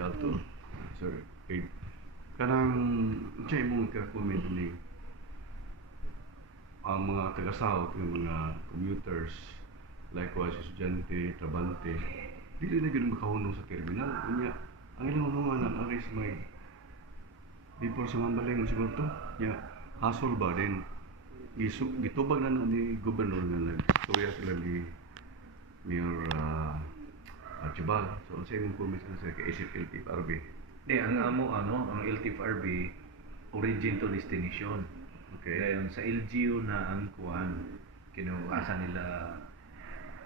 Alto, Sir Abe. Kanang unsay imong ka-comment ni ang mga taga-south, yung mga commuters, likewise estudyante, trabante, dili na gyud makahunong sa terminal. Unya, ang ilang hunungan na aris may before sa mambaling siguro to, nya hasol ba din gitubag na ni gobernador nga nagtuya sila ni Mayor Archibald. So unsay imong comment sa kay LTFRB? Ang ang LTFRB, origin to destination. Okay. Dayon sa LGU na ang kuan, asa nila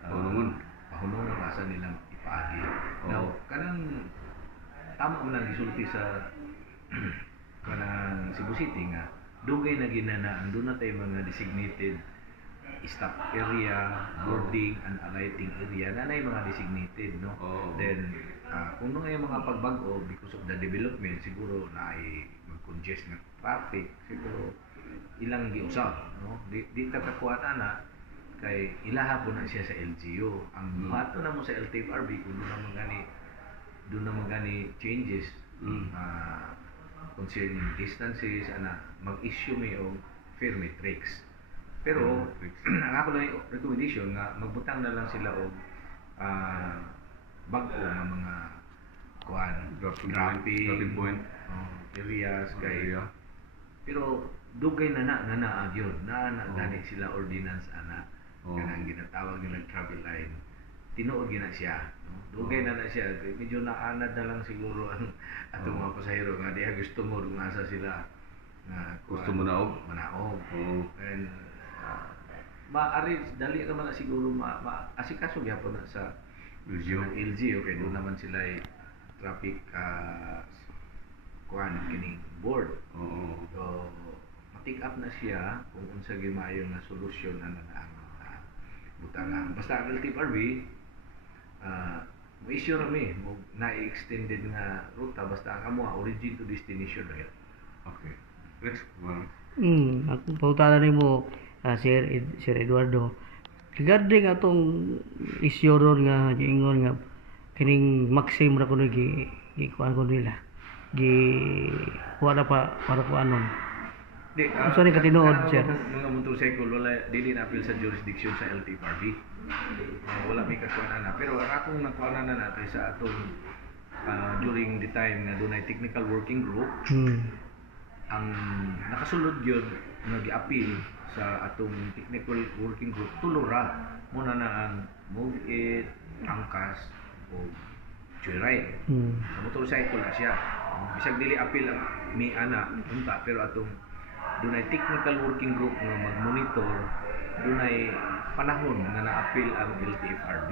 pahunungan asa nilang ipaagi. Now, kanang tama man ang gisulti sa kanang Cebu City nga dugay na ginanaan doon na tayo mga designated stop area, boarding and alighting area na mga designated, no? Then kung nung ay mga pagbago because of the development, siguro na ay mag-congest ng traffic, siguro ilang giusab, no? Di takakuha na kay ilaha po na siya sa LGU. Ang buhato na mo sa LTFRB kung doon naman gani changes concerning distances, mag-issue may og fare matrix. Pero ang ako lang yung recommendation nga magbutang na lang sila og bago nga mga kuan dropping point areas kay pero dugay na gyud gani sila ordinance kanang ginatawag nila travel line, tinuod gina siya, no? Dugay na siya, medyo naanad na lang siguro ang atong mga pasahero nga diha gusto mo asa sila nga gusto mo manaog. And maari dali naman na siguro asikaso gyapon na sa LGU kay doon naman sila traffic kining board. So ma-take up na siya kung unsa gimayo nga solusyon ang butangan. Basta ang LTFRB ma-issue rami mo na-extended nga ruta basta ang amo origin to destination right. Okay. Next. Ako pautana nimo Sir Eduardo. Regarding atong issue ron nga giingon nga kining maxim ra kuno kuan ko nila. Wala pa para ko anon. Unsa ni katinuod sir? Mga motorcycle wala dili na appeal sa jurisdiction sa LTFRB. Wala may kakuanan na. Pero akong nakuanan na natin sa atong during the time nga dunay technical working group, ang nakasulod yun nga gi-appeal sa atong technical working group tulura muna na ang move it, angkas o joyride. Sa motorcycle na siya. Bisag dili appeal ang mi unta pero atong dunay technical working group nga mag-monitor, dunay panahon nga na-appeal ang LTFRB.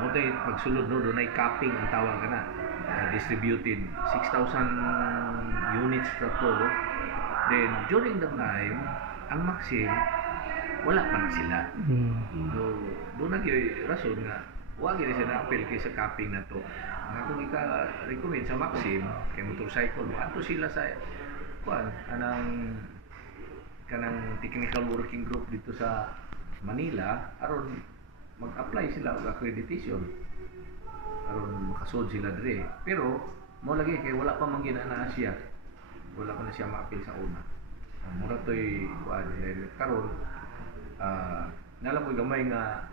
Mo tay pagsulod no dunay capping ang tawag kana. Distributed 6,000 units na to. Then during the time ang maxim wala pa na sila. So doon na rason nga wag gyud sila na-appeal kay sa capping na to. Nga kung ika-recommend sa maxim kay motorcycle ato sila sa kanang technical working group dito sa Manila aron mag-apply sila og accreditation aron makasud sila dire. Pero mo lagi kay wala pa man ginana siya, wala pa na siya ma-appeal sa una. Mura toy karon nala ko gamay nga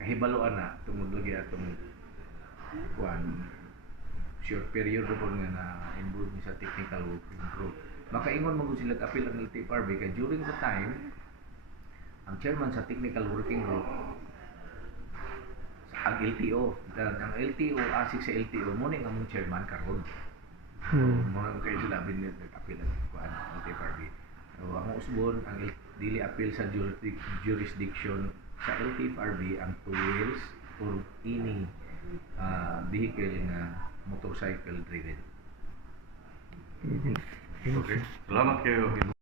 kahibaloan na tungod lagi atong short period ro nga na involved sa technical working group. Makaingon mo sila appeal ang LTFRB kay during the time ang chairman sa technical working group ang LTO, ang LTO asik sa LTO mo ning among chairman karon. Mo nang kay sila binet appeal ang LTFRB. So ang usbon ang dili appeal sa jurisdiction sa LTFRB ang two wheels or any vehicle na motorcycle driven. Okay. Salamat kayo.